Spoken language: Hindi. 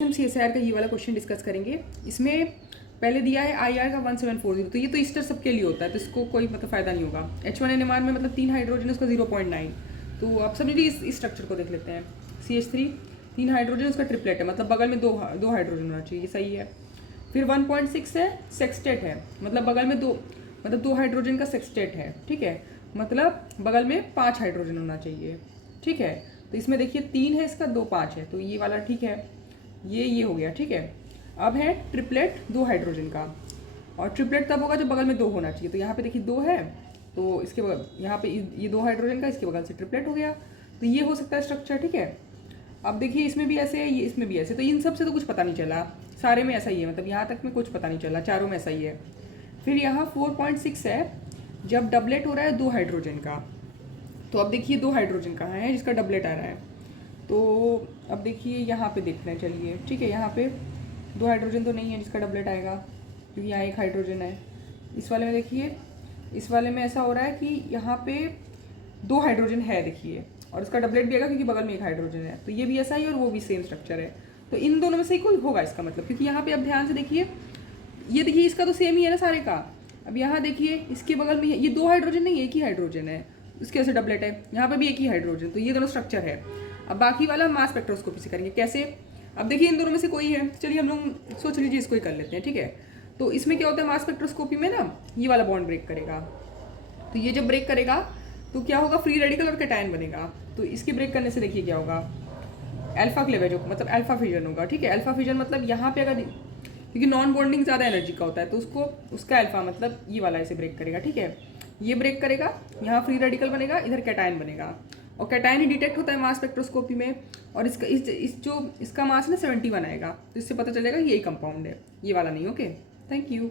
हम CSIR का ये वाला क्वेश्चन डिस्कस करेंगे। इसमें पहले दिया है IR का 1740, तो ये तो ईस्टर सबके लिए होता है, तो इसको कोई मतलब फ़ायदा नहीं होगा। H1NMR में मतलब 3 हाइड्रोजन, उसका 0.9। तो आप समझिए इस स्ट्रक्चर को देख लेते हैं। CH3 3 हाइड्रोजन, उसका ट्रिपलेट है, मतलब बगल में दो हाइड्रोजन होना चाहिए, सही है। फिर 1.6 है, सेक्सटेट है, मतलब बगल में दो हाइड्रोजन का सेक्सटेट है, ठीक है, मतलब बगल में 5 हाइड्रोजन होना चाहिए, ठीक है। तो इसमें देखिए 3 है, इसका 2 5 है, तो ये वाला ठीक है, ये हो गया, ठीक है। अब है ट्रिपलेट 2 हाइड्रोजन का, और ट्रिपलेट तब होगा जब बगल में 2 होना चाहिए। तो यहाँ पे देखिए 2 है, तो इसके बगल यहाँ पे ये 2 हाइड्रोजन का, इसके बगल से ट्रिपलेट हो गया। तो ये हो सकता है स्ट्रक्चर, ठीक है। अब देखिए इसमें भी ऐसे है, ये इसमें भी ऐसे, तो इन सब से तो कुछ पता नहीं चला, सारे में ऐसा ही है, मतलब यहाँ तक में कुछ पता नहीं चला, चारों में ऐसा ही है। फिर यहाँ 4.6 है, जब डबलेट हो रहा है 2 हाइड्रोजन का। तो अब देखिए 2 हाइड्रोजन कहाँ है जिसका डबलेट आ रहा है। तो अब देखिए यहाँ पे देखते हैं, चलिए ठीक है, यहाँ पे 2 हाइड्रोजन तो नहीं है जिसका डबलेट आएगा, क्योंकि यहाँ 1 हाइड्रोजन है। इस वाले में देखिए, इस वाले में ऐसा हो रहा है कि यहाँ पे 2 हाइड्रोजन है देखिए, और इसका डबलेट भी आएगा क्योंकि बगल में 1 हाइड्रोजन है। तो ये भी ऐसा ही और वो भी सेम स्ट्रक्चर है, तो इन दोनों में से कोई होगा इसका मतलब, क्योंकि यहाँ पे अब ध्यान से देखिए, ये देखिए इसका तो सेम ही है ना सारे का। अब यहाँ देखिए इसके बगल में ये 2 हाइड्रोजन नहीं, 1 ही हाइड्रोजन है, इसके वजह से डबलेट है, यहाँ पे भी 1 ही हाइड्रोजन, तो ये दोनों स्ट्रक्चर है। अब बाकी वाला मास स्पेक्ट्रोस्कोपी से करेंगे, कैसे? अब देखिए इन दोनों में से कोई है, चलिए हम लोग सोच लीजिए इसको ही कर लेते हैं, ठीक है। तो इसमें क्या होता है, मास स्पेक्ट्रोस्कोपी में ना ये वाला बॉन्ड ब्रेक करेगा, तो ये जब ब्रेक करेगा तो क्या होगा, फ्री रेडिकल और कैटायन बनेगा। तो इसके ब्रेक करने से देखिए क्या होगा, अल्फा क्लेवेज, मतलब अल्फा फिजन होगा, ठीक है। अल्फा फिजन मतलब यहाँ पे अगर, क्योंकि नॉन बॉन्डिंग ज़्यादा एनर्जी का होता है, तो उसको उसका अल्फा मतलब ये वाला ऐसे ब्रेक करेगा, ठीक है। ये ब्रेक करेगा, यहाँ फ्री रेडिकल बनेगा, इधर कैटायन बनेगा, और कैटायन ही डिटेक्ट होता है मास स्पेक्ट्रोस्कोपी में। और इसका इसका मास ना 71 आएगा, तो इससे पता चलेगा कि यही कंपाउंड है, ये वाला नहीं। Okay, thank you.